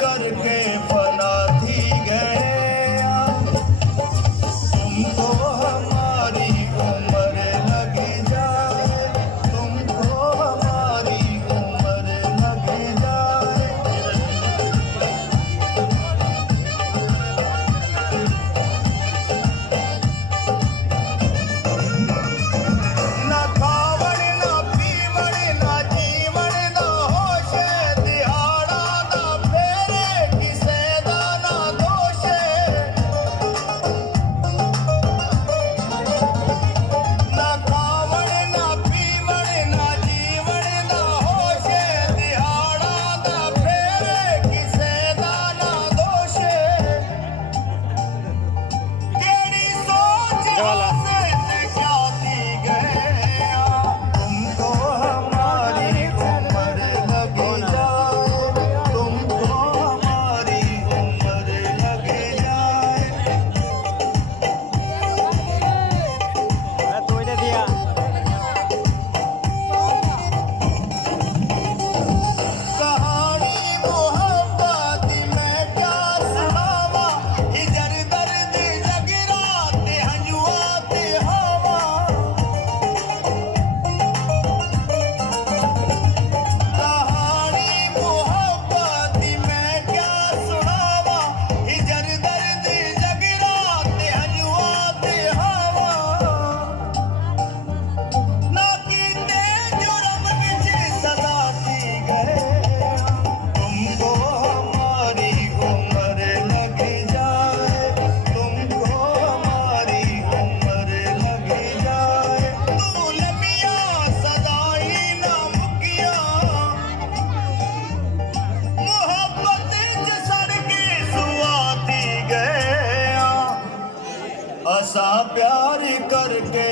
करके फना थी गया, तुमको हमारी उम्र लग जाए, तुमको हमारी उम्र लग जाए। ना खावण ना पीवण ना जीवण ना होश, दिहाड़ा ना फेरे किसे दा ना दोष। ना खावण ना पीवण ना जीवण ना होश, दिहाड़ा ना फेरे किसे दा ना दोष। केड़ी सोच से ते क्या थी गया, तुमको हमारी उम्र लग जाए, तुमको हमारी उम्र लग जाए। कहानी मोहब्बत मैं क्या सुनावा, इधर दर्द जगराते हंजुआते हवा। कहानी मोहब्बत मैं क्या सुनावा, इधर दर्द जगराते हंजुआते हवा। ना कीते जुर्म विच सदा थी गया, तुमको हमारी उम्र लग जाए, तुमको हमारी उम्र लग जाए। तू लमिया सदाई ना मुकिया, मोहब्बत च सड़ के सुआती गया। असा प्यार करके